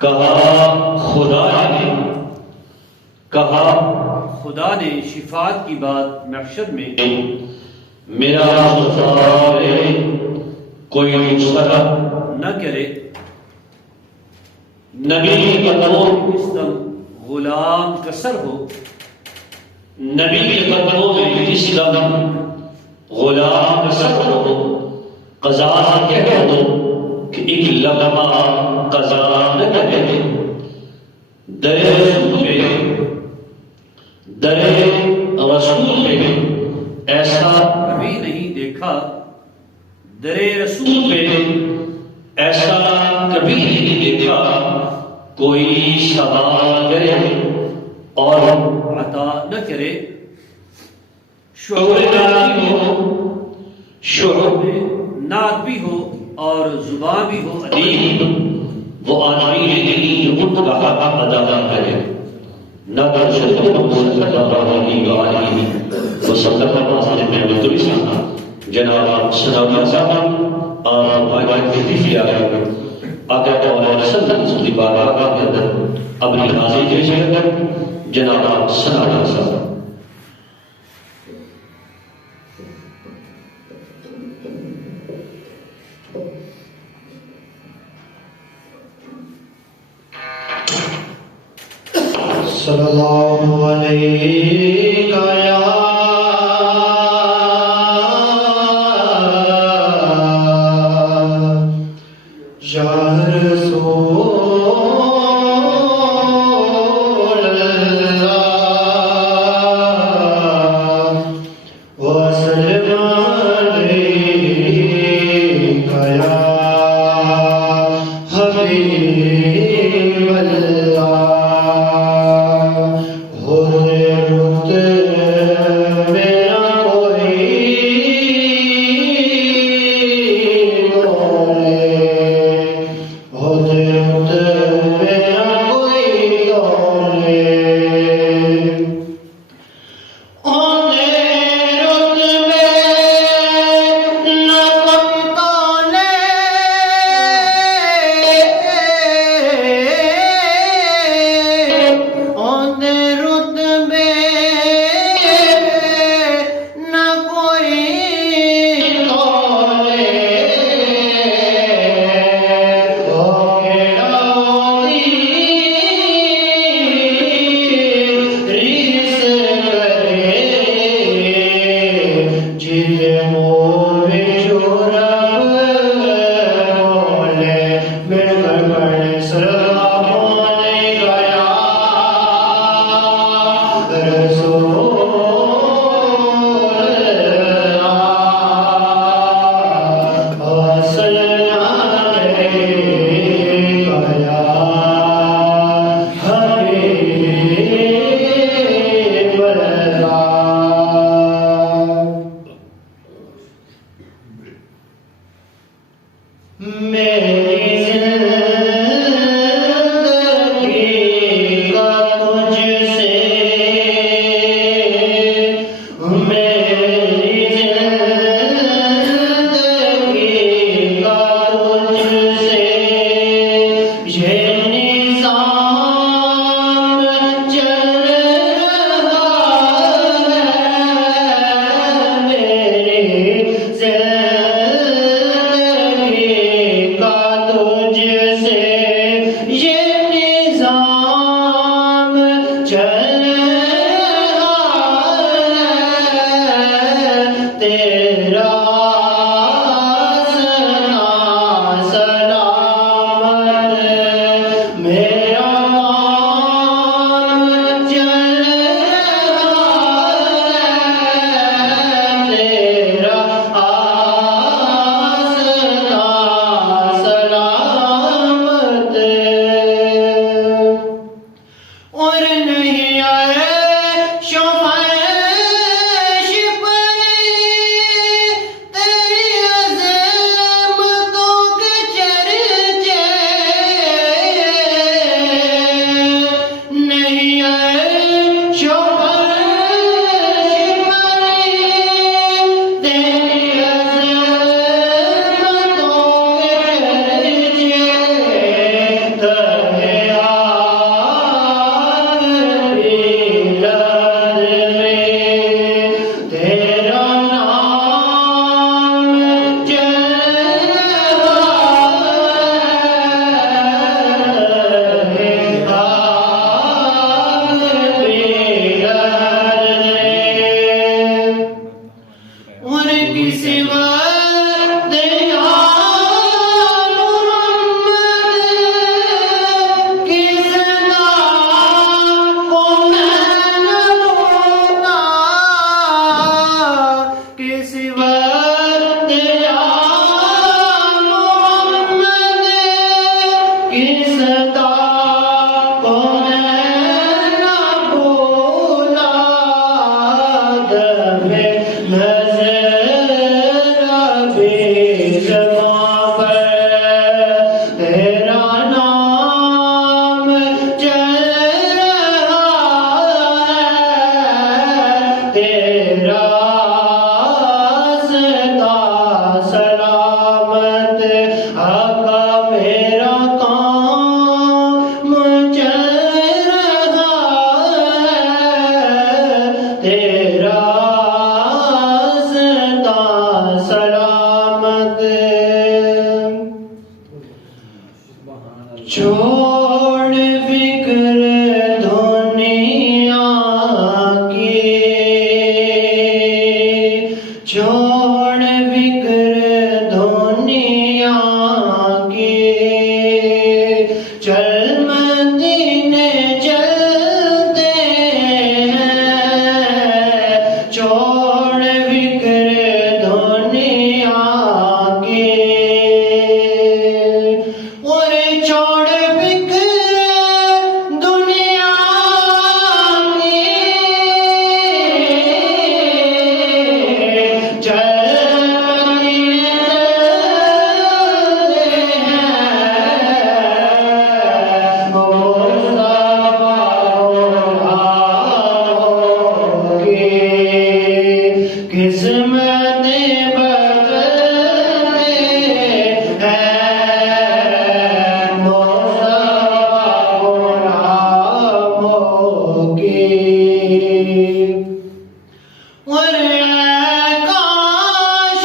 کہا خدا نے شفاعت کی بات محشر میں میرا مختار کوئی دوسرا نہ کرے، نبی کے قدموں اس دم غلام کسر ہو، نبی کے قدموں میں جس دم غلام کسر ہو، قضا کہہ دو کہ ایک لمحہ قضا نہ کرے، در رسول پہ ایسا کبھی نہیں دیکھا، در رسول پہ ایسا کبھی نہیں دیکھا، کوئی سوال کرے اور عطا نہ کرے، شعور نات بھی ہو، شعور نعت بھی ہو اور زبان بھی ہو ادیب، وہ آدمی نہیں ان کا حق ادا کرے، نہ کر سکتے صلی اللہ علیہ وسلم میں مدرسان جناب سناوی صاحب اور بھائی تشریف لے آئے آقا علیہ وسلم کی بارگاہ کے اندر اپنی حاضری پیش کر جناب سناوی صاحب صلی اللہ علیہ یا رسول اللہ وسلم علیک یا حبیب اللہ صدا کون نہ بھولا دم نظر ابھی زباں پر تیرا نام چل رہا ہے تیرا صدا سلامت آقا میرا کام چل رہا ہے تیرا صدا سلامت چھوڑ فکر دنیا کی چھوڑ فکر دنیا کی چل مدینے چلتے ہیں چھوڑ فکر دنیا کی اور چھوڑ فکر دنیا کی چل مدینے چلتے ہیں مصطفیٰ کی قسمت بدلتے ہیں مصطفیٰ کی اور کاش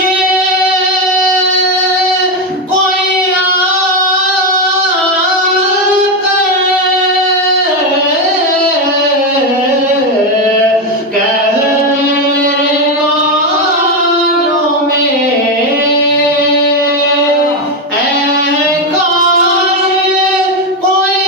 کوئی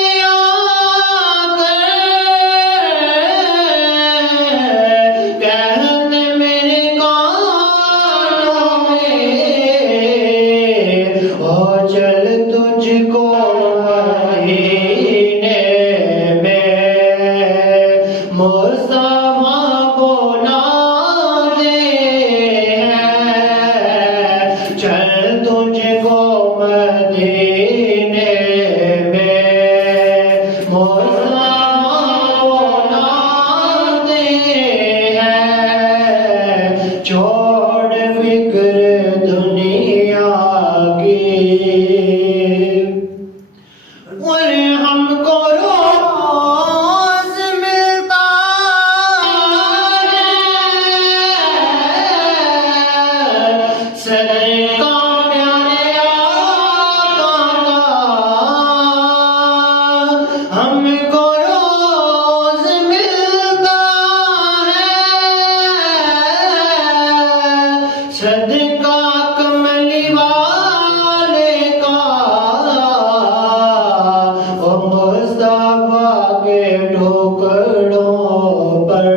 چل تجھ کو مدینے میں مصطفیٰ بلاتے ہیں چل تجھ کو مدینے میں مصطفیٰ بلاتے ہیں چھوڑ فکر دنیا اور ہم کو روز ملتا ہے صدقہ پیارے آقا کا ہم کو روز ملتا ہے صدقہ کملی والے کا مصطفیٰ کے ٹکڑوں پر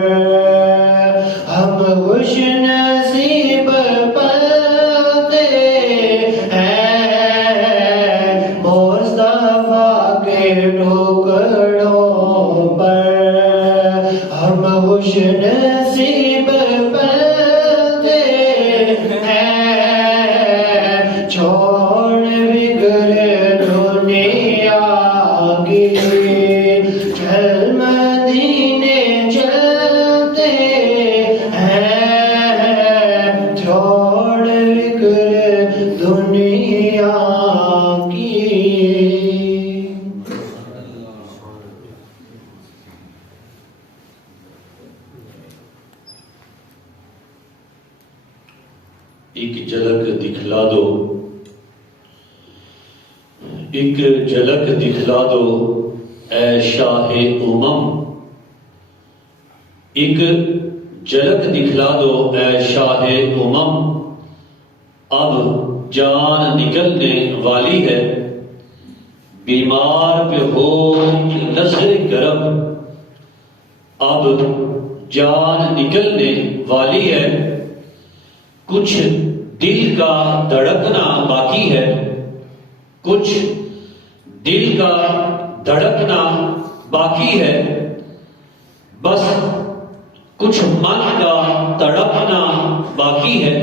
ہم خوش نصیب پلتے ہیں مصطفیٰ کے ٹکڑوں پر ہم خوش نصیب پلتے ہیں چھوڑ بگڑ دنیا کی چل مدینے چلتے ہیں چھوڑ بگڑ دنیا کی ایک جھلک دکھلا دو ایک جھلک دکھلا دو اے شاہ امم ایک جھلک دکھلا دو اے شاہ امم اب جان نکلنے والی ہے بیمار پہ ہو نظر کرم اب جان نکلنے والی ہے کچھ دل کا دھڑکنا باقی ہے کچھ دل کا دھڑکنا باقی ہے، بس کچھ من کا تڑپنا باقی ہے،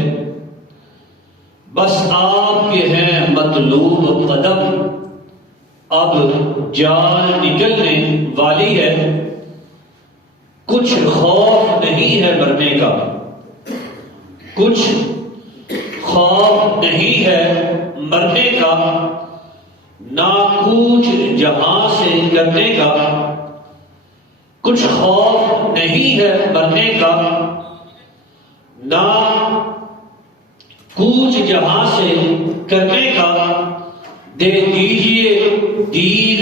بس آپ کے ہیں مطلوب قدم، اب جان نکلنے والی ہے، کچھ خوف نہیں ہے مرنے کا، کچھ خوف نہیں ہے مرنے کا، نہ کوچ جہاں سے کرنے کا، کچھ خوف نہیں ہے مرنے کا، نہ کوچ جہاں سے کرنے کا، دے دیجئے دید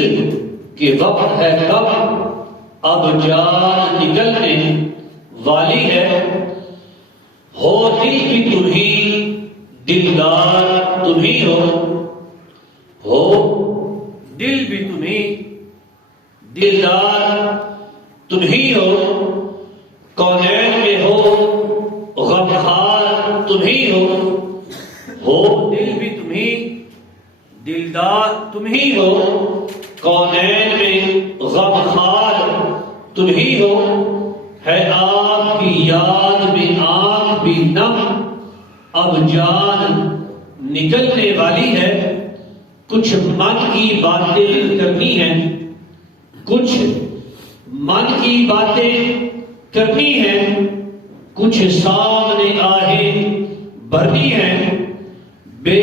کہ وقت ہے کب، اب جان نکلنے والی ہے، ہو دل کی تمہیں دلدار تمہیں ہو دل بھی تمہیں دلدار تمہیں کونین میں ہو غمخوار تمہیں ہو دل بھی تمہیں دلدار تمہیں کونین میں غمخوار تمہیں ہے آپ کی یاد میں آنکھ بھی نم، اب جان نکلنے والی ہے، کچھ من کی باتیں کرنی ہیں، کچھ من کی باتیں کرنی ہیں، کچھ سامنے آہیں بھرنی ہیں، بے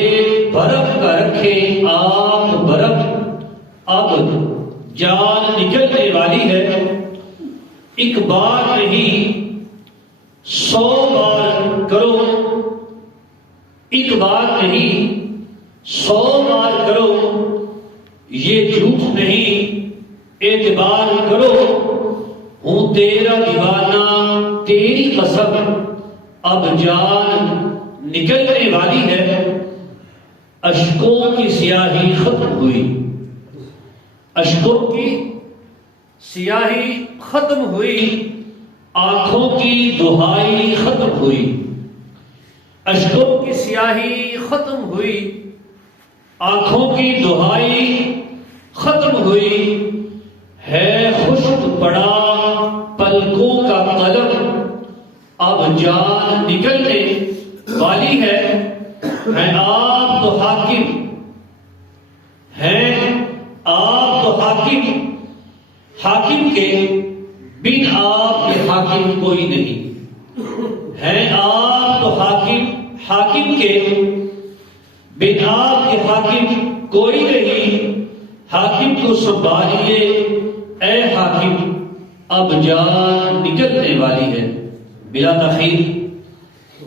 برف کا رکھے آپ برف، اب جان نکلنے والی ہے، ایک بار نہیں 100 بار کرو، ایک بار نہیں 100 بار کرو، یہ جھوٹ نہیں اعتبار کرو، ہوں تیرا دیوانہ تیری قسم، اب جان نکلنے والی ہے، اشکوں کی سیاہی ختم ہوئی، اشکوں کی سیاہی ختم ہوئی، آنکھوں کی دہائی ختم ہوئی، اشکوں کی سیاہی ختم ہوئی، آنکھوں کی دہائی ختم ہوئی، ہے خشک پڑا پلکوں کا قلم، اب جان نکلنے والی ہے آپ تو حاکم، ہیں آپ تو حاکم، حاکم کے بن آپ کے حاکم کوئی نہیں، ہیں آپ تو حاکم، حاکم کے بن آپ کے حاکم کوئی نہیں، حاکم کو سنبھالیے اے حاکم، اب جان نکلنے والی ہے۔ بلا تاخیر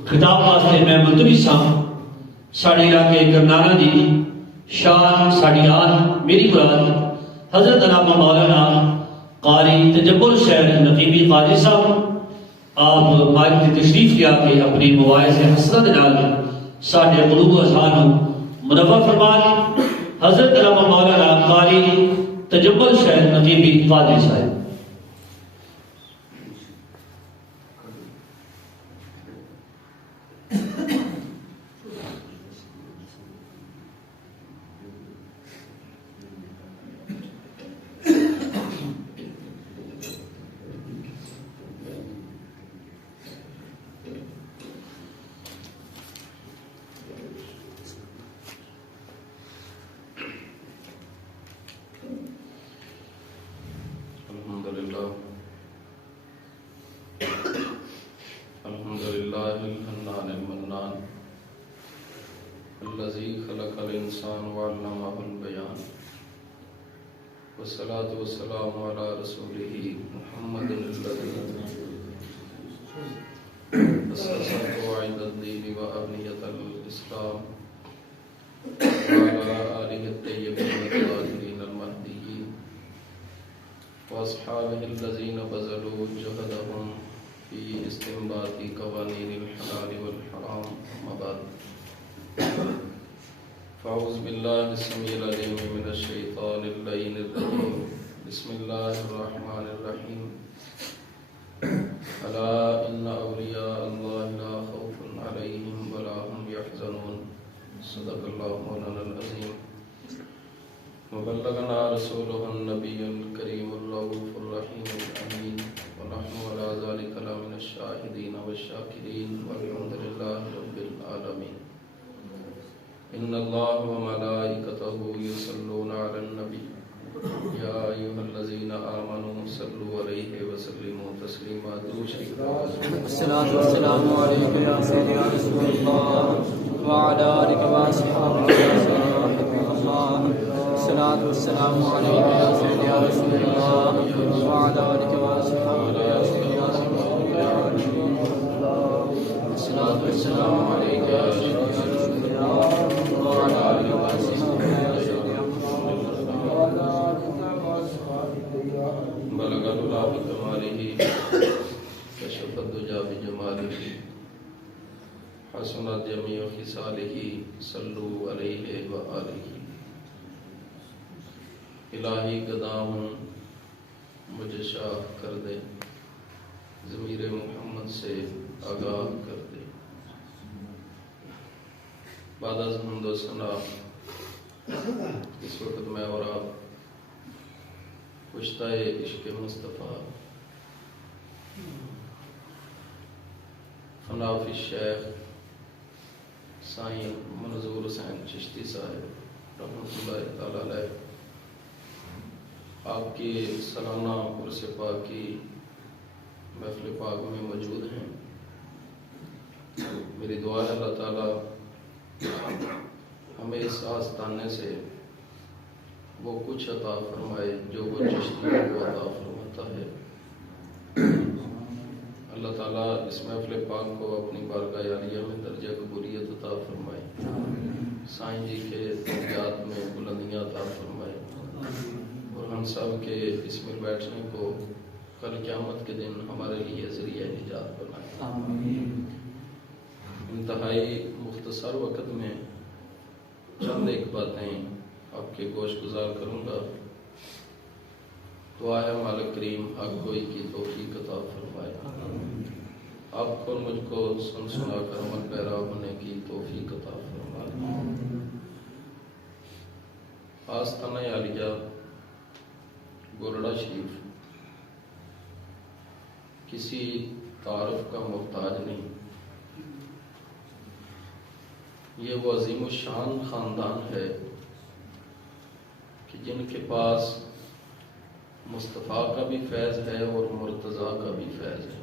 خطاب واسطے میں ملتوی صاحب ساڑھے علاقے کرنانا دی شان ساڑھی آن میری مراد حضرت علامہ مولانا قاری تجبر شہر نقیبی قاضی صاحب آپ مائک کی تشریف لیا کے اپنی مواعظ حسنت نال ساڑھے قلوب و اذہان منور فرمان حضرت علامہ مولانا قاری تجبر شہر نقیبی قاضی صاحب۔ الحمدللہ الحنان المنان الذي خلق الانسان وعلمه البيان والصلاة والسلام على رسوله محمد الذي أسس قواعد الدين وأبنية الإسلام وعلى آله الطيبين الطاهرين المهديين وأصحابه الذين بذلوا جهدهم في استنباط قوانين الحلال والحرام، أما بعد فأعوذ بالله السميع العليم من الشيطان اللعين الرجيم، بسم الله الرحمن الرحيم، ألا إن أولياء الله لا خوف عليهم ولا هم يحزنون، صدق الله مولانا العظيم، وبلغنا رسوله النبي إن الله وملائكته يصلون على النبي يا أيها الذين آمنوا صلوا عليه وسلموا تسليما. الصلاة والسلام عليك يا سيدي يا رسول الله وعلى آلك وأصحابك يا سيدي يا حبيب الله. الصلاة والسلام عليك يا سيدي يا رسول الله وعلى آلك وأصحابك يا سيدي يا رسول الله. الصلاة والسلام عليك يا سيدي يا رسول الله وعلى آلك وأصحابك يا سيدي يا رسول الله. بلغ العلا بكماله كشف الدجى بجماله حسنت جميع خصاله صلوا عليه وآله. الہی قدام مجھے شاہ کر دے، ضمیر محمد سے آگاہ کر دے. بعد از حمد و ثنا اس وقت میں اور آپ پشتہ عشق مصطفیٰ فناف الشیخ سائیں منظور حسین چشتی صاحب رحمۃ اللہ تعالی علیہ آپ کی سالانہ عرس پاک کی محفل پاک میں موجود ہیں. میری دعا ہے اللہ تعالیٰ ہمیں اس آستانے سے وہ کچھ عطا فرمائے جو وہ چشتیوں کو عطا فرماتا ہے. اللہ تعالیٰ اس محفل پاک کو اپنی بارگاہ عالیہ میں درجہ قبولیت عطا فرمائے. سائیں جی کے درجات میں بلندیاں عطا فرمائے اور ہم سب کے اس میں بیٹھنے کو کل قیامت کے دن ہمارے لیے ذریعہ نجات بنائے. انتہائی مختصر وقت میں چند ایک باتیں آپ کے گوش گزار کروں گا. دعا ہے مالک کریم حق گوئی کی توفیق عطا فرمائے. آپ کو مجھ کو سن سنا کر عمل پیرا ہونے کی توفیق عطا فرمائے. آستانہ عالیہ گولڑا شریف کسی تعارف کا محتاج نہیں. یہ وہ عظیم الشان خاندان ہے کہ جن کے پاس مصطفیٰ کا بھی فیض ہے اور مرتضیٰ کا بھی فیض ہے.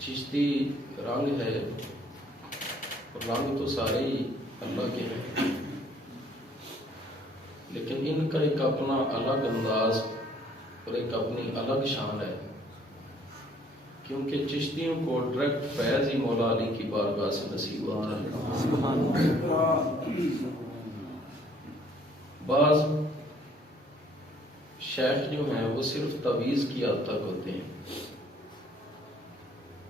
چشتی رنگ ہے اور رنگ تو سارے ہی اللہ کے ہیں، لیکن ان کا ایک اپنا الگ انداز اور ایک اپنی الگ شان ہے، کیونکہ چشتیوں کو ڈائریکٹ فیض ہی مولا علی کی بارگاہ سے نصیب ہوتا ہے. بعض شیخ جو ہیں وہ صرف تعویذ کی حد تک ہوتے ہیں،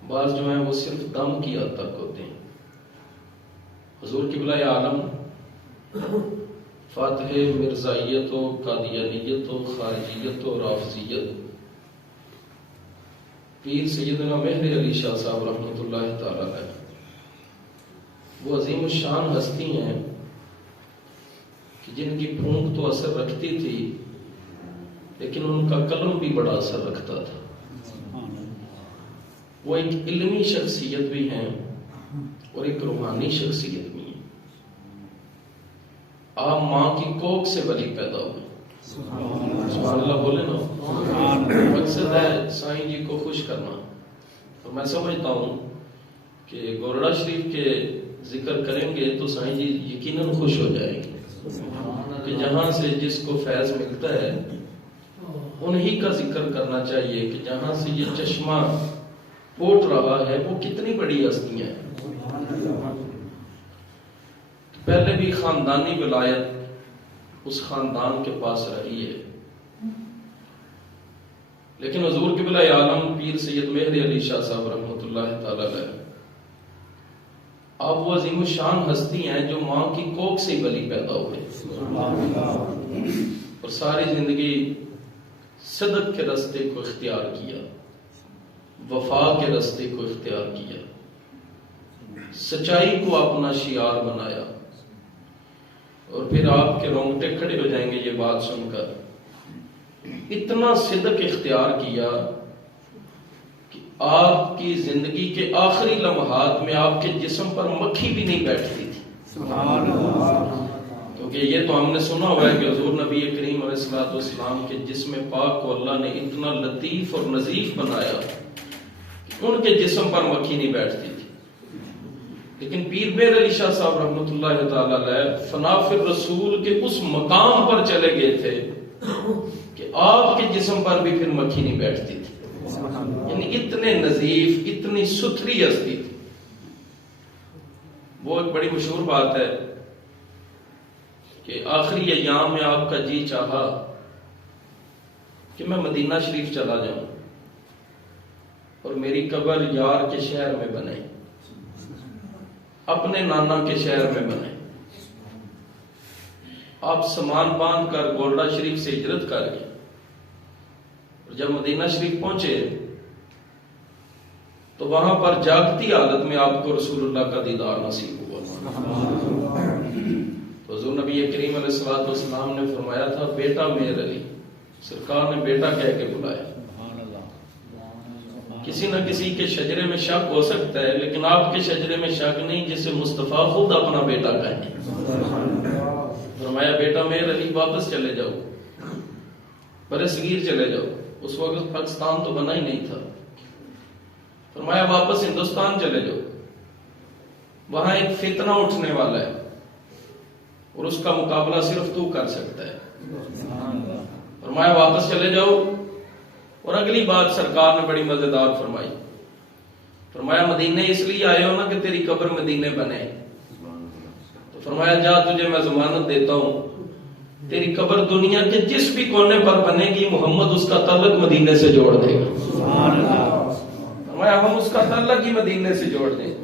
بعض جو ہیں وہ صرف دم کی حد تک ہوتے ہیں. حضور قبلہ عالم فاتح مرزائیت و قادیانیت و خارجیت و رافضیت پیر سیدنا مہر علی شاہ صاحب رحمۃ اللہ تعالی علیہ وہ عظیم الشان ہستی ہیں کہ جن کی پھونک تو اثر رکھتی تھی لیکن ان کا قلم بھی بڑا اثر رکھتا تھا. وہ ایک علمی شخصیت بھی ہیں اور ایک روحانی شخصیت بھی ہیں. آپ ماں کی کوکھ سے ولی پیدا ہوئے. سبحان اللہ بولے نا. مقصد ہے سائیں جی کو خوش کرنا. تو میں سمجھتا ہوں کہ گولڑا شریف کے ذکر کریں گے تو سائیں جی یقیناً خوش ہو جائیں گے کہ جہاں سے جس کو فیض ملتا ہے انہی کا ذکر کرنا چاہیے کہ جہاں سے یہ چشمہ پھوٹ رہا ہے وہ کتنی بڑی ہستیاں ہیں. پہلے بھی خاندانی ولایت اس خاندان کے پاس رہی ہے، لیکن حضور قبلہ عالم پیر سید مہر علی شاہ صاحب رحمۃ اللہ تعالی علیہ آپ وہ عظیم الشان ہستی ہیں جو ماں کی کوکھ سے ولی پیدا ہوئے اور ساری زندگی صدق کے راستے کو اختیار کیا، وفا کے راستے کو اختیار کیا، سچائی کو اپنا شعار بنایا. اور پھر آپ کے رونگٹے کھڑے ہو جائیں گے یہ بات سن کر. اتنا صدق اختیار کیا کہ آپ کی زندگی کے آخری لمحات میں آپ کے جسم پر مکھی بھی نہیں بیٹھتی تھی. کیونکہ یہ تو ہم نے سنا ہوا ہے کہ حضور نبی کریم علیہ السلام کے جسم پاک کو اللہ نے اتنا لطیف اور نظیف بنایا کہ ان کے جسم پر مکھی نہیں بیٹھتی تھی. لیکن پیر میر علی شاہ صاحب رحمۃ اللہ تعالی علیہ فنا فی الرسول کے اس مقام پر چلے گئے تھے کہ آپ کے جسم پر بھی پھر مکھی نہیں بیٹھتی تھی. یعنی اتنے نظیف، اتنی ستھری ہستی تھی. وہ ایک بڑی مشہور بات ہے کہ آخری ایام میں آپ کا جی چاہا کہ میں مدینہ شریف چلا جاؤں اور میری قبر یار کے شہر میں بنے، اپنے نانا کے شہر میں بنے. آپ سامان باندھ کر گولڈا شریف سے ہجرت کر گئے اور جب مدینہ شریف پہنچے تو وہاں پر جاگتی حالت میں آپ کو رسول اللہ کا دیدار نصیب ہوا. تو حضور نبی کریم علیہ السلام نے فرمایا تھا بیٹا میر علی. سرکار نے بیٹا کہہ کے بلایا. کسی نہ کسی کے شجرے میں شک ہو سکتا ہے لیکن آپ کے شجرے میں شک نہیں جسے مصطفیٰ خود اپنا بیٹا کہیں. فرمایا بیٹا میر علی واپس چلے جاؤ، برصغیر چلے جاؤ. اس وقت پاکستان تو بنا ہی نہیں تھا. فرمایا واپس ہندوستان چلے جاؤ، وہاں ایک فتنہ اٹھنے والا ہے اور اس کا مقابلہ صرف تو کر سکتا ہے. فرمایا واپس چلے جاؤ. اور اگلی بات سرکار نے بڑی مزیدار فرمائی. فرمایا مدینے اس لیے آئے ہو نا کہ تیری قبر مدینے بنے. تو فرمایا جا تجھے میں ضمانت دیتا ہوں تیری قبر دنیا کے جس بھی کونے پر بنے گی محمد اس کا تعلق مدینے سے جوڑ دے گا. فرمایا ہم اس کا تعلق ہی مدینے سے جوڑ دیں.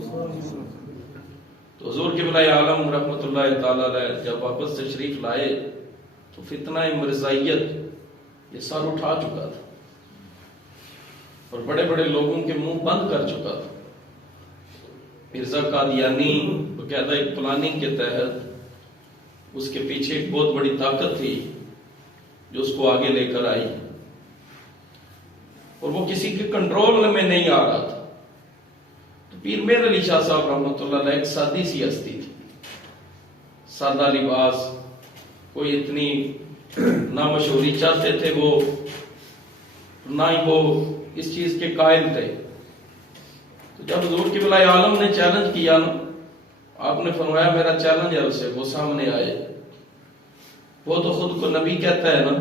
تو حضور قبلہ عالم رحمۃ اللہ تعالی علیہ جب واپس تشریف لائے تو فتنہ مرزائیت یہ سر اٹھا چکا تھا اور بڑے بڑے لوگوں کے منہ بند کر چکا تھا. مرزا قادیانی باقاعدہ ایک پلاننگ کے تحت اس کے پیچھے ایک بہت بڑی طاقت تھی جو اس کو آگے لے کر آئی اور وہ کسی کے کنٹرول میں نہیں آ رہا تھا. تو پیر میر علی شاہ صاحب رحمۃ اللہ علیہ ایک سادی سی ہستی تھی. سادہ لباس، کوئی اتنی نہ مشہوری چاہتے تھے وہ نہ ہی وہ اس چیز کے قائل تھے. تو جب حضور قبلہ عالم نے چیلنج کیا نا، آپ نے فرمایا میرا چیلنج ہے اسے، وہ سامنے آئے. وہ تو خود کو نبی کہتا ہے نا،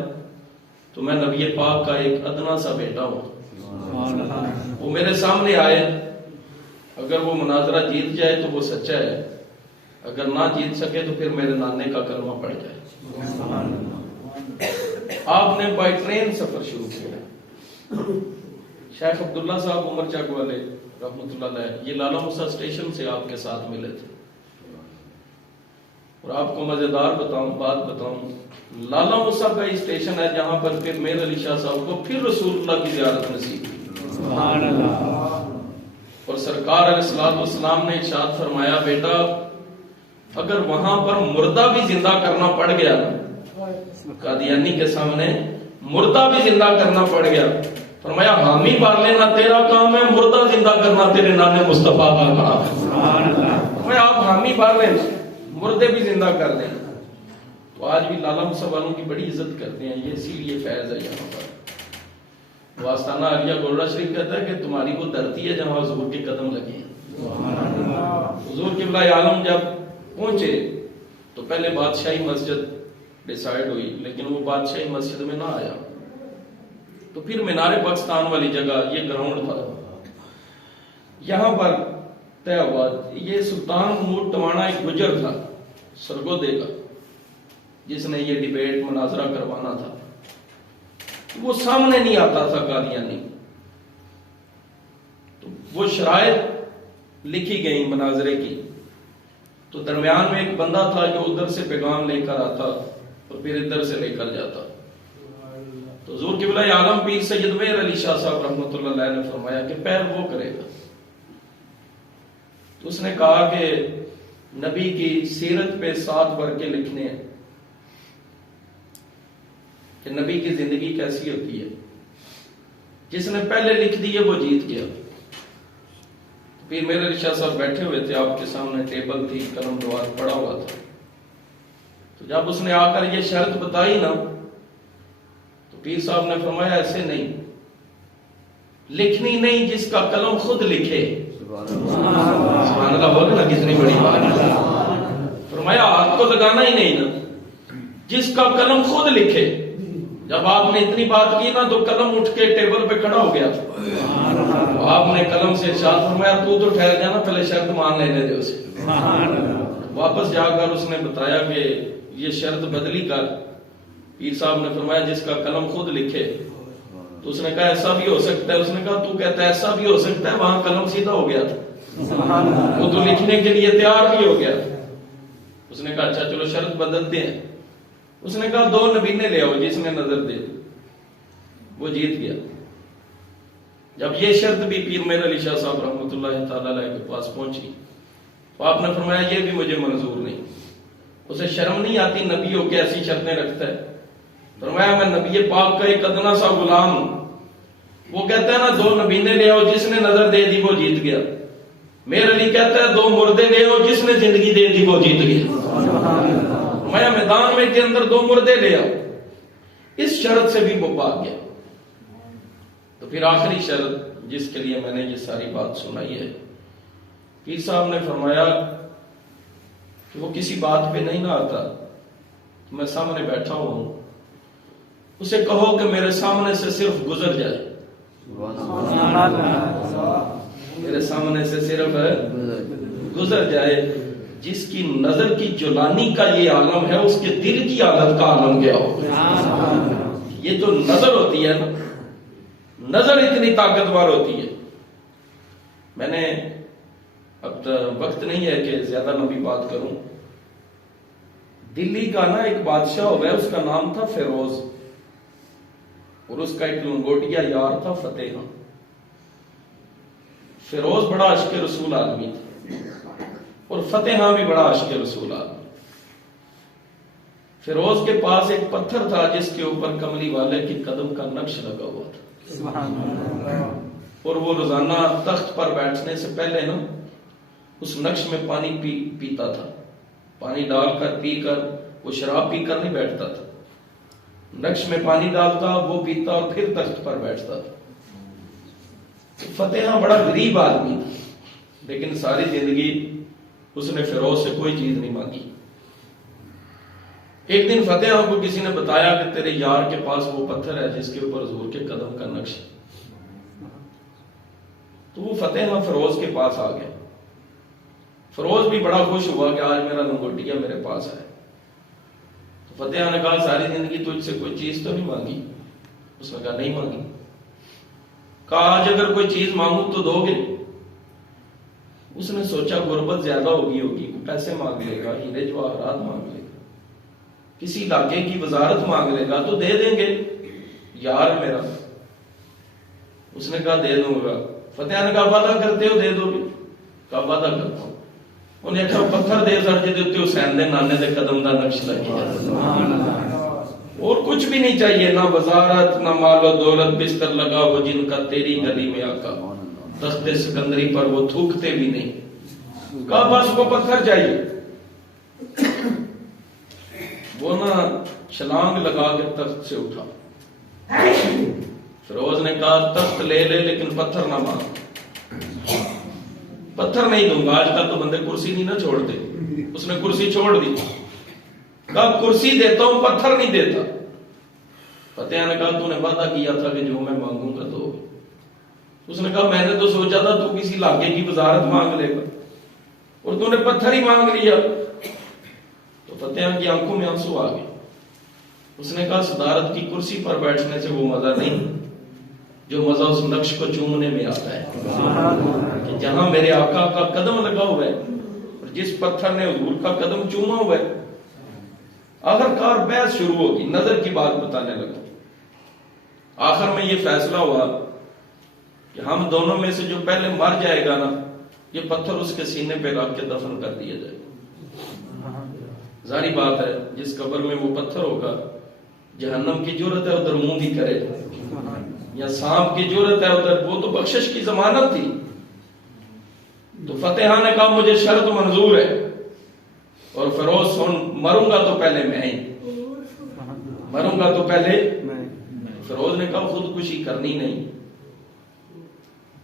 تو میں نبی پاک کا ایک ادنا سا بیٹا ہوں. وہ میرے سامنے آئے. اگر وہ مناظرہ جیت جائے تو وہ سچا ہے، اگر نہ جیت سکے تو پھر میرے نانے کا کلمہ پڑ جائے. آپ نے بائی ٹرین سفر شروع کیا. شیخ عبداللہ صاحب عمر چک والے رحمۃ اللہ علیہ یہ لالا موسیٰ اسٹیشن سے آپ کے ساتھ ملے تھے. اور آپ کو مزیدار بات بتاؤں، لالا موسیٰ کا ہی اسٹیشن ہے جہاں پر پھر میر علی شاہ صاحب کو پھر رسول اللہ کی زیارت نصیب ہوئی. اور سرکار علیہ السلام نے ارشاد فرمایا بیٹا اگر وہاں پر مردہ بھی زندہ کرنا پڑ گیا، قادیانی کے سامنے مردہ بھی زندہ کرنا پڑ گیا، فرمایا حامی بھر لینا تیرا کام ہے، مردہ زندہ کرنا تیرے نانے مصطفیٰ کا کام ہے. فرمایا آپ حامی بھر لینا، مردے بھی زندہ کر دینا. تو آج بھی لالا موسیٰ والوں کی بڑی عزت کرتے ہیں، یہ اسی لیے فیض ہے یہاں پر. وہ آستانہ عالیہ گولڈا شریف کہتا ہے کہ تمہاری وہ دھرتی ہے جہاں حضور کے قدم لگے ہیں. حضور قبلہ عالم جب پہنچے تو پہلے بادشاہی مسجد ڈیسائیڈ ہوئی، لیکن وہ بادشاہی مسجد میں نہ آیا. تو پھر مینار پاکستان والی جگہ یہ گراؤنڈ تھا، یہاں پر طے ہوا. یہ سلطان محمود ٹوانا ایک گجر تھا سرگودے کا جس نے یہ ڈیبیٹ مناظرہ کروانا تھا. وہ سامنے نہیں آتا تھا قادیانی. تو وہ شرائط لکھی گئی مناظرے کی. تو درمیان میں ایک بندہ تھا جو ادھر سے پیغام لے کر آتا اور پھر ادھر سے لے کر جاتا. تو حضور قبلہ عالم پیر سید میر علی شاہ صاحب رحمۃ اللہ علیہ نے فرمایا کہ پہل وہ کرے گا. تو اس نے کہا کہ نبی کی سیرت پہ 7 ورقے لکھنے ہیں کہ نبی کی زندگی کیسی ہوتی ہے. جس نے پہلے لکھ دیے وہ جیت گیا. پیر میرے علی شاہ صاحب بیٹھے ہوئے تھے، آپ کے سامنے ٹیبل تھی، قلم دوات پڑا ہوا تھا. تو جب اس نے آ کر یہ شرط بتائی نا تو پیر صاحب نے فرمایا ایسے نہیں، لکھنی نہیں، جس کا قلم خود لکھے. سبحان اللہ بولے نا، کتنی بڑی بات ہے. فرمایا ہاتھ تو لگانا ہی نہیں نا، جس کا قلم خود لکھے. جب آپ نے اتنی بات کی نا تو قلم اٹھ کے ٹیبل پہ کھڑا ہو گیا. آپ نے قلم سے ارشاد فرمایا تو ٹھہر جانا، پہلے شرط مان لینے دے اسے. واپس جا کر اس نے بتایا کہ یہ شرط بدلی کر. پیر صاحب نے فرمایا جس کا قلم خود لکھے. تو اس نے کہا ایسا بھی ہو سکتا ہے. اس نے کہا تو کہتا ہے ایسا بھی ہو سکتا ہے، وہاں قلم سیدھا ہو گیا تھا، وہ تو لکھنے کے لیے تیار بھی ہو گیا. اس نے کہا اچھا چلو شرط بدلتے ہیں. اس نے کہا 2 نبینے لے آؤ، جس نے نظر دے وہ جیت گیا. جب یہ شرط بھی پیر میرے علی شاہ صاحب رحمۃ اللہ تعالی علیہ کے پاس پہنچی تو آپ نے فرمایا یہ بھی مجھے منظور نہیں. اسے شرم نہیں آتی نبی ہو کے ایسی شرطیں رکھتا ہے. فرمایا میں نبی پاک کا ایک ادنا سا غلام ہوں. وہ کہتا ہے نا 2 نبینے لے آؤ، جس نے نظر دے دی وہ جیت گیا. میرے علی کہتا ہے 2 مردے لے آؤ، جس نے زندگی دے دی وہ جیت گیا. میں میدان میں کے اندر 2 مردے لے آؤ. اس شرط سے بھی وہ بھاگ گیا. تو پھر آخری شرط جس کے لیے میں نے یہ ساری بات سنائی ہے، پیر صاحب نے فرمایا کہ وہ کسی بات پہ نہیں نہ آتا. میں سامنے بیٹھا ہوں، اسے کہو کہ میرے سامنے سے صرف گزر جائے. میرے سامنے سے صرف گزر جائے. جس کی نظر کی جلانی کا یہ عالم ہے، اس کے دل کی حالت کا عالم کیا ہو. یہ جو نظر ہوتی ہے نا، نظر اتنی طاقتور ہوتی ہے. میں نے اب وقت نہیں ہے کہ زیادہ لمبی بات کروں. دلی کا نا ایک بادشاہ ہو گیا، اس کا نام تھا فیروز، اور اس کا ایک لنگوٹیا یار تھا فتح. فیروز بڑا عاشق رسول آدمی تھا اور فتح بھی بڑا عاشق رسول آدمی. فیروز کے پاس ایک پتھر تھا جس کے اوپر کملی والے کی قدم کا نقش لگا ہوا تھا، اور وہ روزانہ تخت پر بیٹھنے سے پہلے نا اس نقش میں پانی پیتا تھا. پانی ڈال کر پی کر، وہ شراب پی کر نہیں بیٹھتا تھا، نقش میں پانی ڈالتا، وہ پیتا اور پھر تخت پر بیٹھتا تھا. فتح بڑا غریب آدمی تھا، لیکن ساری زندگی اس نے فیروز سے کوئی چیز نہیں مانگی. ایک دن فتح کو کسی نے بتایا کہ تیرے یار کے پاس وہ پتھر ہے جس کے اوپر حضور کے قدم کا نقش ہے. تو وہ فتح فیروز کے پاس آ گیا. فیروز بھی بڑا خوش ہوا کہ آج میرا لنگوٹیا میرے پاس ہے. تو فتح نے کہا ساری زندگی تجھ سے کوئی چیز تو نہیں مانگی؟ اس نے کہا نہیں مانگی. کہا آج اگر کوئی چیز مانگوں تو دو گے؟ اس نے سوچا غربت زیادہ ہوگی، پیسے مانگ لے گا، ہیرے جواہرات مانگ لے گا، کسی علاقے کی وزارت مانگ لے گا تو دے دیں گے، یار میرا. اس نے کہا دے دوں گا. فتح نے کہا وعدہ کرتے ہو دے دو گے؟ کہا وعدہ کرتا ہوں. انہیں کہا پتھر دے سر جی دیتے حسین دے نانے دے قدم دا نقش لگی، اور کچھ بھی نہیں چاہیے، نہ وزارت نہ مال و دولت. بستر لگا ہو جن کا تیری گلی میں آقا، تخت سکندری پر وہ تھوکتے بھی نہیں. کہا بس وہ پتھر چاہیے. وہ نا چھلانگ لگا کے تخت سے اٹھا. فیروز نے کہا تخت لے لے لیکن پتھر نہ مانگ. پتھر نہیں دوں گا. آج کل تو بندے کرسی نہیں نہ چھوڑتے. اس نے کرسی چھوڑ دی. کہا کرسی دیتا ہوں پتھر نہیں دیتا. فتح نے کہا تو نے وعدہ کیا تھا کہ جو میں مانگوں گا تو. اس نے کہا میں نے تو سوچا تھا تو کسی علاقے کی وزارت مانگ لے گا اور تو نے پتھر ہی مانگ لیا. تو فتح کی آنکھوں میں آنسو آ گئے. اس نے کہا صدارت کی کرسی پر بیٹھنے سے وہ مزہ نہیں جو مزہ اس نقش کو چومنے میں آتا ہے، کہ جہاں میرے آقا کا قدم لگا ہوا ہے اور جس پتھر نے حضور کا قدم چوما ہوا ہے. آخرکار بحث شروع ہوگی. نظر کی بات بتانے لگا. آخر میں یہ فیصلہ ہوا کہ ہم دونوں میں سے جو پہلے مر جائے گا نا، یہ پتھر اس کے سینے پہ رکھ کے دفن کر دیا جائے. ظاہری بات ہے جس قبر میں وہ پتھر ہوگا، جہنم کی جرت ہے ادھر منہ بھی کرے، یا سانپ کی جرت ہے ادھر، وہ تو بخشش کی ضمانت تھی. تو فتح نے کہا مجھے شرط منظور ہے، اور فیروز مروں گا تو پہلے میں ہی، مروں گا تو پہلے۔ فیروز نے کہا خودکشی کرنی نہیں،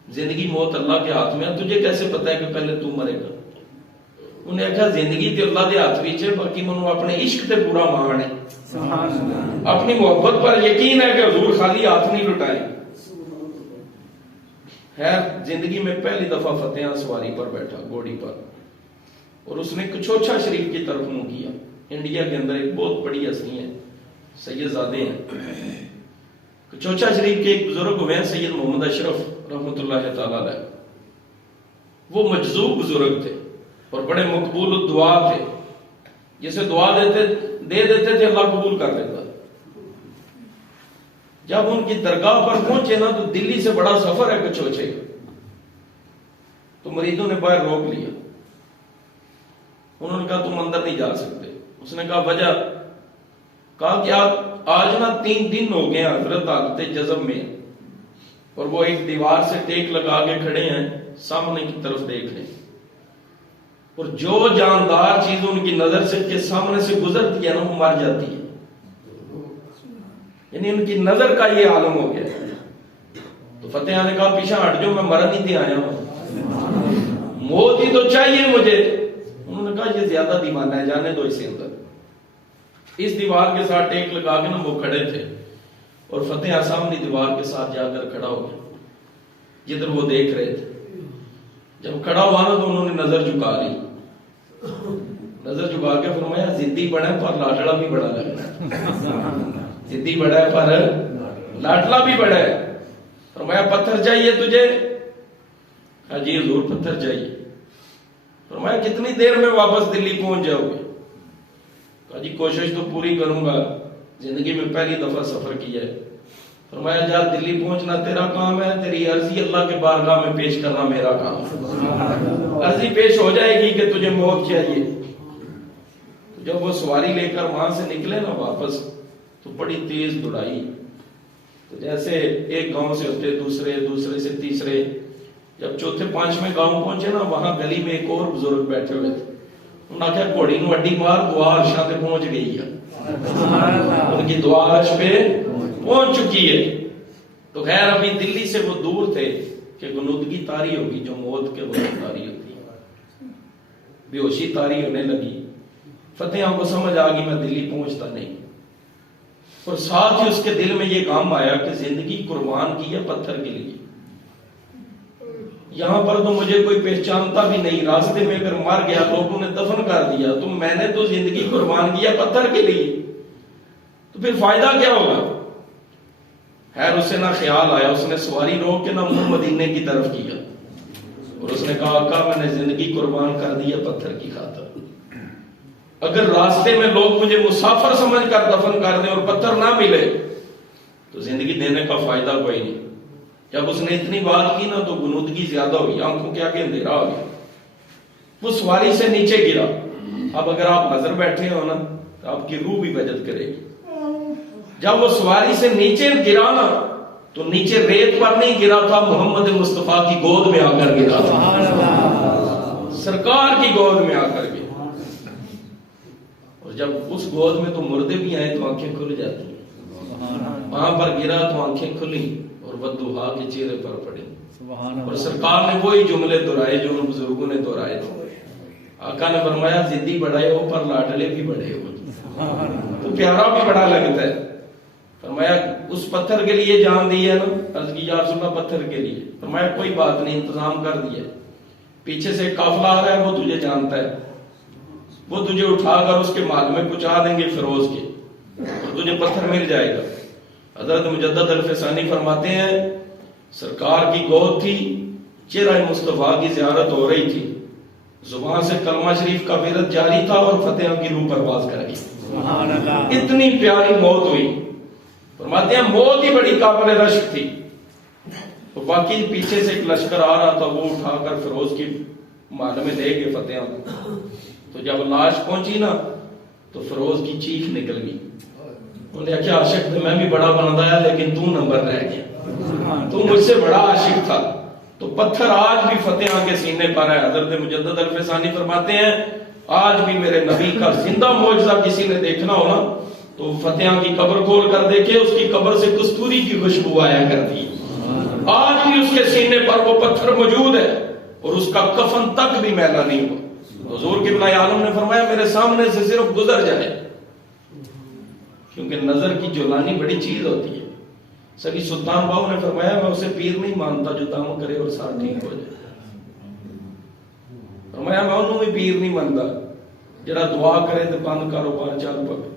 زندگی موت اللہ کے ہاتھ میں ہے، تجھے کیسے پتا ہے کہ پہلے تو مرے گا؟ انہیں کہا زندگی تے اللہ دے ہاتھ وچ ہے، باقی منو اپنے عشق تے پورا مان ہے، اپنی محبت پر یقین ہے کہ حضور خالی ہاتھ نہیں لٹائیں۔ خیر زندگی میں پہلی دفعہ فتح سواری پر بیٹھا، گھوڑی پر، اور اس نے کچوچھا شریف کی طرف منہ کیا۔ انڈیا کے اندر ایک بہت بڑی ہستی ہے، سید زادے ہیں، کچوچھا شریف کے ایک بزرگ ہوئے ہیں سید محمد اشرف رحمۃ اللہ تعالی علیہ۔ وہ مجذوب بزرگ تھے اور بڑے مقبول الدعا تھے، جسے دعا دے دیتے تھے اللہ قبول کر لیتا۔ جب ان کی درگاہ پر پہنچے نا تو دلی سے بڑا سفر ہے کچوچے کا، تو مریدوں نے باہر روک لیا۔ انہوں نے کہا تم اندر نہیں جا سکتے۔ اس نے کہا وجہ؟ کہا کہ آپ آج نا 3 دن ہو گئے حضرت حالت جذب میں، اور وہ ایک دیوار سے ٹیک لگا کے کھڑے ہیں، سامنے کی طرف دیکھ رہے ہیں، اور جو جاندار چیز ان کی نظر سے کے سامنے سے گزرتی ہے نا وہ مر جاتی ہے، یعنی ان کی نظر کا یہ عالم ہو گیا۔ تو فتح نے کہا پیچھے ہٹ جو، میں مرن ہی آیا ہوں، موت ہی تو چاہیے مجھے۔ انہوں نے کہا یہ زیادہ دیوانہ ہے، جانے دو اسے اندر۔ اس دیوار کے ساتھ ٹیک لگا کے نا وہ کھڑے تھے، اور فتح سامنے دیوار کے ساتھ جا کر کھڑا ہو گیا جدھر وہ دیکھ رہے تھے۔ جب کھڑا ہوا نا تو انہوں نے نظر جھکا لی، نظر جھکا کے فرمایا زدی بڑا ہے پر لاڈلا بھی بڑا لگنا، زدی بڑا ہے پر لاڈلا بھی بڑا ہے۔ فرمایا پتھر چاہیے تجھے؟ کہا جی حضور پتھر چاہیے۔ فرمایا کتنی دیر میں واپس دلی پہنچ جاؤ گے؟ کہا جی کوشش تو پوری کروں گا، زندگی میں پہلی دفعہ سفر کیا ہے۔ فرمایا جا دلی پہنچنا تیرا کام ہے، تیری عرضی اللہ کے بارگاہ میں پیش کرنا میرا کام ہے۔ عرضی پیش ہو جائے گی کہ تجھے موت چاہیے۔ جب وہ سواری لے کر وہاں سے نکلے نا واپس تو بڑی تیز دوڑائی، تو جیسے ایک گاؤں سے ہوتے دوسرے، دوسرے سے تیسرے، جب چوتھے 5ویں گاؤں پہنچے نا وہاں گلی میں ایک اور بزرگ بیٹھے ہوئے تھے۔ انہوں نے کہا گھوڑی نو اڈی مار، دعا عرشاں تے پہنچ گئی ہے، ان کی دعا عرش پہ پہنچ چکی ہے۔ تو خیر ابھی دلی سے وہ دور تھے کہ غنودگی طاری ہوگی جو موت کے وقت طاری ہوتی ہے، بے ہوشی طاری ہونے لگی۔ فتح کو سمجھ آ گئی میں دلی پہنچتا نہیں، اور ساتھ ہی اس کے دل میں یہ کام آیا کہ زندگی قربان کی ہے پتھر کے لیے، یہاں پر تو مجھے کوئی پہچانتا بھی نہیں، راستے میں اگر مر گیا لوگوں نے دفن کر دیا، تو میں نے تو زندگی قربان کیا پتھر کے لیے، تو پھر فائدہ کیا ہوگا؟ خیر اسے نہ خیال آیا، اس نے سواری روک کے نہ منہ مدینے کی طرف کیا، اور اس نے کہا آقا میں نے زندگی قربان کر دی ہے پتھر کی خاطر، اگر راستے میں لوگ مجھے مسافر سمجھ کر دفن کر دیں اور پتھر نہ ملے تو زندگی دینے کا فائدہ کوئی نہیں۔ جب اس نے اتنی بات کی نا تو غنودگی زیادہ ہوئی، آنکھوں کے آگے اندھیرا ہو گیا، وہ سواری سے نیچے گرا۔ اب اگر آپ حاضر بیٹھے ہو نا تو آپ کی روح بھی بجت کرے گی۔ جب وہ سواری سے نیچے گرا نا تو نیچے ریت پر نہیں گرا تھا، محمد مصطفیٰ کی گود میں آ کر گرا تھا، سرکار کی گود میں آ کر گرا، اور جب اس گود میں تو مردے بھی آئے تو آنکھیں کھل جاتی ہیں، وہاں پر گرا تو آنکھیں کھلی اور بددعا کے چہرے پر پڑے، اور سرکار نے وہی جملے دہرائے جو ان بزرگوں نے دہرائے تھے۔ آقا نے فرمایا زدی بڑھائے ہو پر لاڈلے بھی بڑھے ہو، تو پیارا بھی بڑا لگتا ہے۔ فرمایا اس پتھر کے لیے جان دی ہے نا؟ عرض کی یا رسول اللہ پتھر کے لیے۔ فرمایا کوئی بات نہیں، انتظام کر دیا، پیچھے سے قافلہ آ رہا ہے وہ تجھے جانتا ہے، وہ تجھے اٹھا کر اس کے محل میں پہنچا دیں گے فیروز کے، اور تجھے پتھر مل جائے گا۔ حضرت مجدد الفسانی فرماتے ہیں سرکار کی گود تھی، چہرہ مصطفیٰ کی زیارت ہو رہی تھی، زبان سے کلمہ شریف کا ورد جاری تھا اور فتح کی روح پرواز کر گئی، اتنی پیاری موت ہوئی۔ فرماتے ہیں موت ہی بڑی قابل رشک تھی، تو باقی پیچھے سے ایک لشکر آ رہا تھا، وہ اٹھا کر فیروز کی محل میں لے گئے فتح کو۔ تو جب لاش پہنچی نا تو فیروز کی چیخ نکل گئی، انہوں نے کہا عاشق میں بھی بڑا بنایا لیکن تو نمبر رہ گیا، تو مجھ سے بڑا عاشق تھا، تو پتھر آج بھی فتح کے سینے پر ہے. حضرت مجدد الفسانی فرماتے ہیں آج بھی میرے نبی کا زندہ معجزہ کسی نے دیکھنا ہو نا تو فتح کی قبر کھول کر دیکھے, اس کی قبر سے کستوری کی خوشبو آیا کرتی ہے. آج بھی اس کے سینے پر وہ پتھر موجود ہے اور اس کا کفن تک بھی میلا نہیں ہوا. حضور قبلہ عالم نے فرمایا میرے سامنے سے صرف گزر جائے, کیونکہ نظر کی جولانی بڑی چیز ہوتی ہے. سکی سلطان باؤ نے فرمایا میں اسے پیر نہیں مانتا جو دم کرے اور ساتھ ٹھیک ہو جائے. فرمایا میں انہوں بھی پیر نہیں مانتا جڑا دعا کرے تو بند کاروبار چل پکے.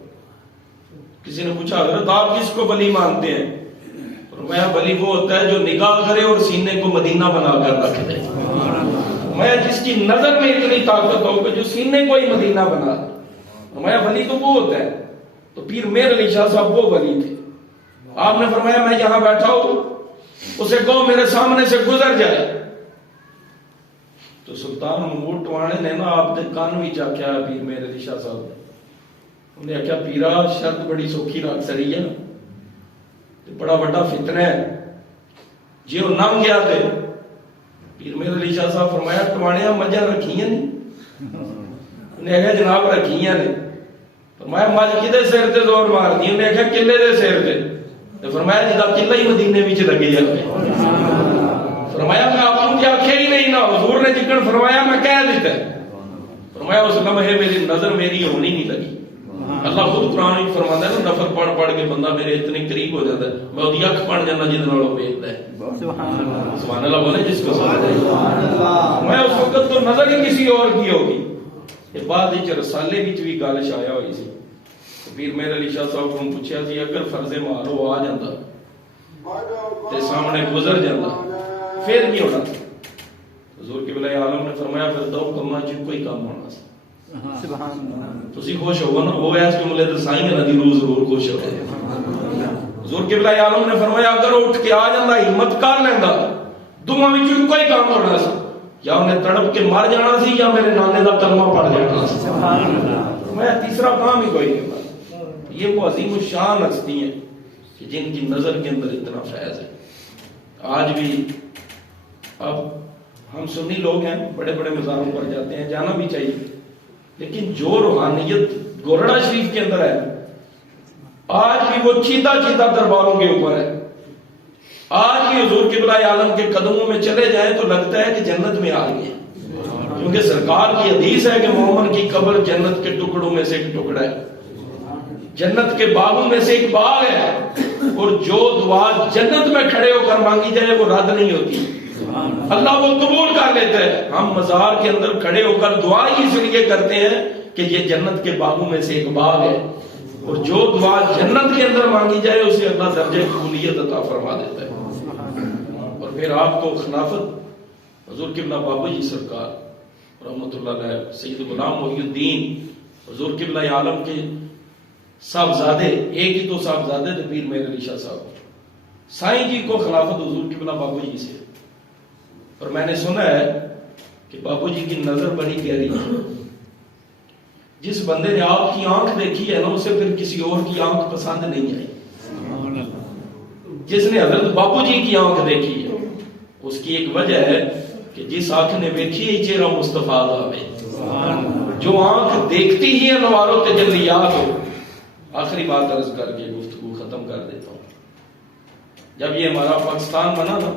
کسی نے پوچھا حضرت آپ کس کو ولی مانتے ہیں؟ فرمایا ولی وہ ہوتا ہے جو نگاہ کرے اور سینے کو مدینہ بنا کر رکھ دے. فرمایا جس کی نظر میں اتنی طاقت ہو کہ جو سینے کو ہی مدینہ بنا دے. فرمایا ولی تو وہ ہوتا ہے. تو پیر میر علی شاہ صاحب وہ ولی تھے. آپ نے فرمایا میں یہاں بیٹھا ہوں, اسے کہو میرے سامنے سے گزر جائے. تو سلطان محمود ٹوانے نے نا آپ دے کان بھی چاکیا پیر میر علی شاہ صاحب نے. انہیں کہا پیرا شرط بڑی سوکھی رکھ سری ہے, بڑا بڑا فتنہ ہے جی وہ نام گیا تھے. پیر میر علی شاہ صاحب فرمایا ٹوانیاں مجھے رکھیاں نہیں. انہیں کہا جناب رکھیاں نے. فرمایا مجھ کدے سیر تے زور مار دی؟ انہیں کہا قلعے دے سیر تے. فرمایا جدا قلعہ ہی مدینے وچ لگے جاتے. فرمایا میں آپ کو کیا آخیا ہی نہیں نا. حضور نے جکن فرمایا میں کہہ دیتا. فرمایا اس لمحے میری نظر میری ہونی نہیں لگی. اللہ خود قرآن میں فرماتا ہے نا نفل پڑھ پڑھ کے بندہ میرے اتنے قریب ہو جاتا ہے میں وہ اکھ پڑھ جانا جس نال وہ ویکھدا ہے. سبحان اللہ بولے جس کو میں اس وقت تو نظر ہی کسی اور کی ہوگی. یہ بعد وچ رسالے وچ بھی گل شایا ہوئی سی. پیر میر علی شاہ صاحب کو پوچھا سی اگر فرض مارو آ جاتا تے سامنے گزر جاتا پھر کی ہونا؟ حضور قبلہ عالم نے فرمایا پھر دو کما چ کوئی کام ہونا سی. تسی خوش ہو نا وہ اس جملے تے سائیں نبی روز ضرور خوش ہو. حضور قبلہ عالم نے فرمایا اگر اٹھ کے آ جاندا ہمت کر لیندا دوواں وچوں کوئی کام ہونا سی. یا انہیں تڑپ کے مر جانا سی یا میرے نانے دا کلمہ پڑھ جانا سی. میں تیسرا کام ہی کوئی نہیں. یہ وہ عظیم الشان ہستی ہیں کہ جن کی نظر کے اندر اتنا فیض ہے. آج بھی اب ہم سنی لوگ ہیں بڑے بڑے مزاروں پر جاتے ہیں, جانا بھی چاہیے, لیکن جو روحانیت گورڑا شریف کے اندر ہے آج بھی وہ چیتا چیتا درباروں کے اوپر ہے. آج بھی حضور قبلہ عالم کے قدموں میں چلے جائیں تو لگتا ہے کہ جنت میں آ گئے, کیونکہ سرکار کی حدیث ہے کہ مومن کی قبر جنت کے ٹکڑوں میں سے ایک ٹکڑا ہے, جنت کے باغوں میں سے ایک باغ ہے, اور جو دعا جنت میں کھڑے ہو کر مانگی جائے وہ رد نہیں ہوتی, اللہ وہ قبول کر لیتا ہے. ہم مزار کے اندر کھڑے ہو کر دعا ہی اس لیے کرتے ہیں کہ یہ جنت کے باغوں میں سے ایک باغ ہے, اور جو دعا جنت کے اندر مانگی جائے اسے اللہ درجہ قبولیت عطا فرما دیتا ہے. اور پھر آپ کو خلافت حضور قبلہ بابا جی سرکار رحمۃ اللہ علیہ سید غلام محی الدین حضور قبلہ عالم کے صاحبزادے, ایک ہی تو صاحبزادے تھے پیر میر علی شاہ صاحب, سائیں جی کو خلافت حضور قبلہ بابا جی سے. اور میں نے سنا ہے کہ بابو جی کی نظر بڑی گہری ہے. جس بندے نے آپ کی آنکھ دیکھی ہے نا اسے پھر کسی اور کی آنکھ پسند نہیں آئی. جس نے حضرت بابو جی کی آنکھ دیکھی ہے اس کی ایک وجہ ہے کہ جس آنکھ نے دیکھی ہے چہرہ مصطفیٰ کا ہے. جو آنکھ دیکھتی ہی انواروں تجلیات ہو. آخری بات عرض کر کے گفتگو ختم کر دیتا ہوں. جب یہ ہمارا پاکستان بنا نا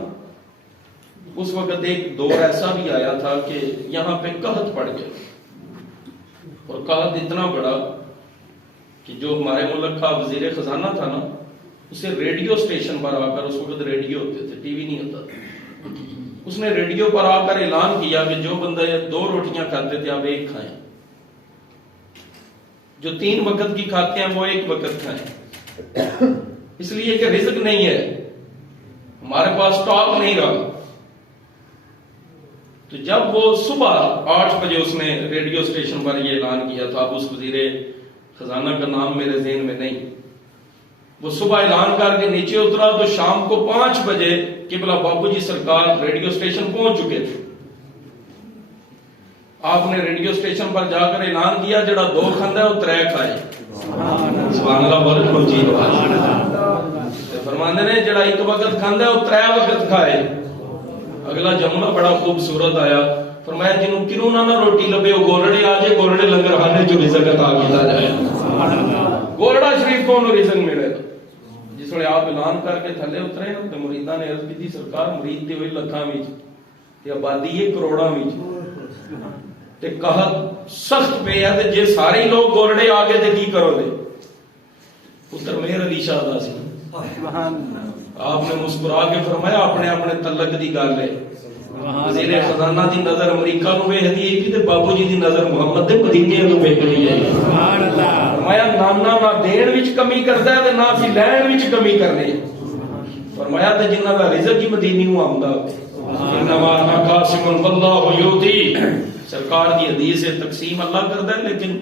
اس وقت ایک دور ایسا بھی آیا تھا کہ یہاں پہ قحط پڑ گیا, اور قحط اتنا بڑا کہ جو ہمارے ملک کا وزیر خزانہ تھا نا اسے ریڈیو اسٹیشن پر آ کر, اس وقت ریڈیو ہوتے تھے, ٹی وی نہیں ہوتا تھا, اس نے ریڈیو پر آ کر اعلان کیا کہ جو بندہ یہ 2 روٹیاں کھاتے تھے آپ 1 کھائیں, جو 3 وقت کی کھاتے ہیں وہ 1 وقت کھائیں, اس لیے کہ رزق نہیں ہے, ہمارے پاس اسٹاک نہیں رہا. تو جب وہ صبح 8 بجے اس نے ریڈیو اسٹیشن پر یہ اعلان کیا تھا, اب اس وزیر خزانہ کا نام میرے ذہن میں نہیں, وہ صبح اعلان کر کے نیچے اترا تو شام کو 5 بجے قبلہ بابو جی سرکار ریڈیو اسٹیشن پہنچ چکے تھے. آپ نے ریڈیو اسٹیشن پر جا کر اعلان کیا جڑا 2 کھاندا ہے وہ 3 کھائے. سبحان اللہ بولے کوئی چیز فرماندے نے جڑا 1 وقت کھاندا ہے وہ 3 وقت کھائے. اگلا جملہ بڑا خوبصورت آیا، فرمایا جنوں کنوں نہ روٹی لبے وہ گولڑے آ جائے، گولڑے لنگر خانے جو رزق عطا کیتا جائے۔ گولڑا شریف کو رزق ملے گا۔ جس ویلے آپ اعلان کر کے تھلے اترے نا تے مریداں نے عرض کی سرکار مرید تے ہوئی لکھاں وچ تے آبادی ہے کروڑاں وچ تے قحط سخت پہ ہے تے جے سارے لوگ گولڑے آ گئے تے کی کرو گے؟ پتر مہر علی شاہ دا سی، آپ نے مسکرا کے فرمایا اپنے اپنے تعلق دی گل ہے۔ وزیر خزانہ دی نظر امریکہ نو ویکھدی ہے تے بابو جی دی نظر محمد دے مدینے نو ویکھدی ہے۔ سبحان اللہ۔ فرمایا نانا نہ دین وچ کمی کردا ہے تے نہ سی لین وچ کمی کرنی۔ فرمایا تے جنہاں دا رزق ہی مدینے نو آندا انما انا قاسم واللہ یؤتی، سرکار دی حدیث ہے تقسیم اللہ کردا ہے، لیکن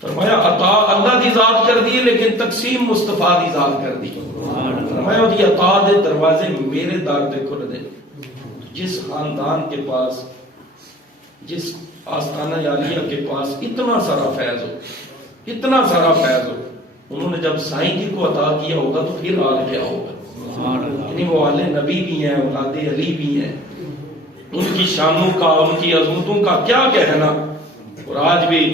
فرمایا عطا اللہ دی ذات کر دی ہے لیکن تقسیم مصطفیٰ دی ذات کر دی۔ فرمایا دی عطا دے دروازے میرے دار تے کھل دے۔ جس خاندان کے پاس، جس آستانہ عالیہ کے پاس اتنا سارا فیض ہو، اتنا سارا فیض ہو، انہوں نے جب سائیں جی کو عطا کیا ہوگا تو پھر حال کیا ہوگا؟ یعنی وہ والے نبی بھی ہیں، اولاد علی بھی ہیں، ان کی شانوں کا، ان کی عظمتوں کا کیا کہنا۔ اور آج بھی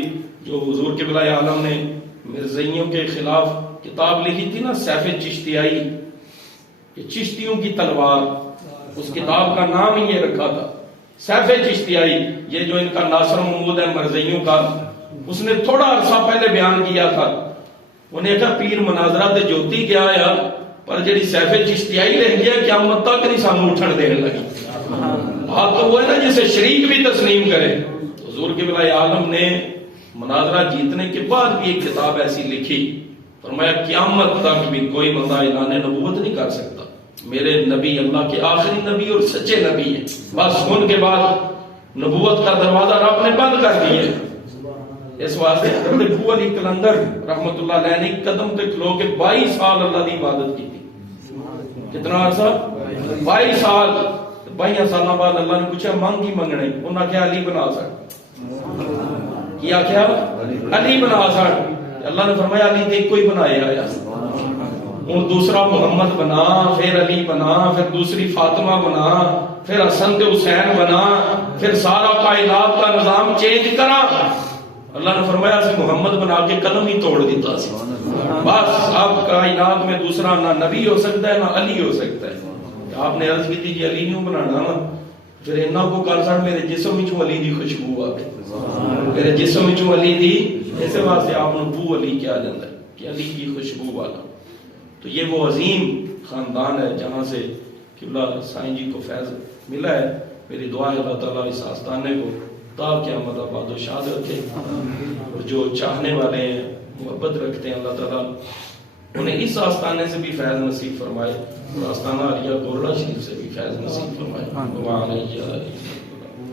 جو حضور قبلہ عالم نے مرزائیوں کے خلاف کتاب لکھی تھی نا سیف چشتیائی، کہ چشتیوں کی تلوار، اس کتاب کا نام ہی یہ رکھا تھا سیف چشتیائی۔ یہ جو ان کا ناصر محمود ہے مرزائیوں کا، اس نے تھوڑا عرصہ پہلے بیان کیا تھا، انہیں کہا پیر مناظرہ تے جوتی گیا یا پر جڑی سیف چشتیائی رہ گیا قیامت تک نہیں سانو اٹھن دینے لگی۔ آپ تو وہ ہے نا جسے شریک بھی تسلیم کرے۔ حضور قبلہ عالم نے مناظرہ جیتنے کے بعد بھی ایک کتاب ایسی لکھی، فرمایا قیامت تک بھی کوئی بندہ اعلان نبوت نہیں کر سکتا، میرے نبی اللہ کے آخری نبی اور سچے نبی ہیں، بس ان کے بعد نبوت کا دروازہ رب نے بند کر دیا ہے۔ اس واسطے حضرت ابو علی کلندر رحمت اللہ علیہ نے قدم تے کھلو کے 22 سال اللہ دی عبادت کی تھی۔ کتنا عرصہ؟ 22 سال۔ 22 سالوں بعد اللہ نے پوچھا مانگ کی منگنا ہے؟ انہوں نے کہا علی بنا سکتا کیا کیا علی بنا سکتا۔ اللہ نے فرمایا علی تے کوئی بنائے آیا، اور دوسرا محمد بنا، پھر علی بنا، پھر دوسری فاطمہ بنا، پھر حسن تے حسین بنا، پھر سارا کائنات کا نظام چینج کرا۔ اللہ نے فرمایا سے محمد بنا کے قلم ہی توڑ دیتا سی، بس اب کائنات میں دوسرا نہ نبی ہو سکتا ہے نہ علی ہو سکتا ہے۔ آپ نے عرض کی تھی کہ علی نہیں بنانا نا، پھر انہوں کو کر سکتا میرے جسم میں علی دی خوشبو آ گئی، میرے جسم میں علی دی، ایسے واسطے آپ نے بو علی کیا جاتا ہے کہ علی کی خوشبو والا۔ تو یہ وہ عظیم خاندان ہے جہاں سے قبلہ سائیں جی کو فیض ملا ہے۔ میری دعا ہے اللہ تعالیٰ اس آستانے کو تا قیامت آباد و شاد رکھے، اور جو چاہنے والے ہیں محبت رکھتے ہیں اللہ تعالیٰ انہیں اس آستانے سے بھی فیض نصیب فرمائے، اور آستانہ عالیہ گورڑا شریف سے بھی فیض نصیب فرمائے۔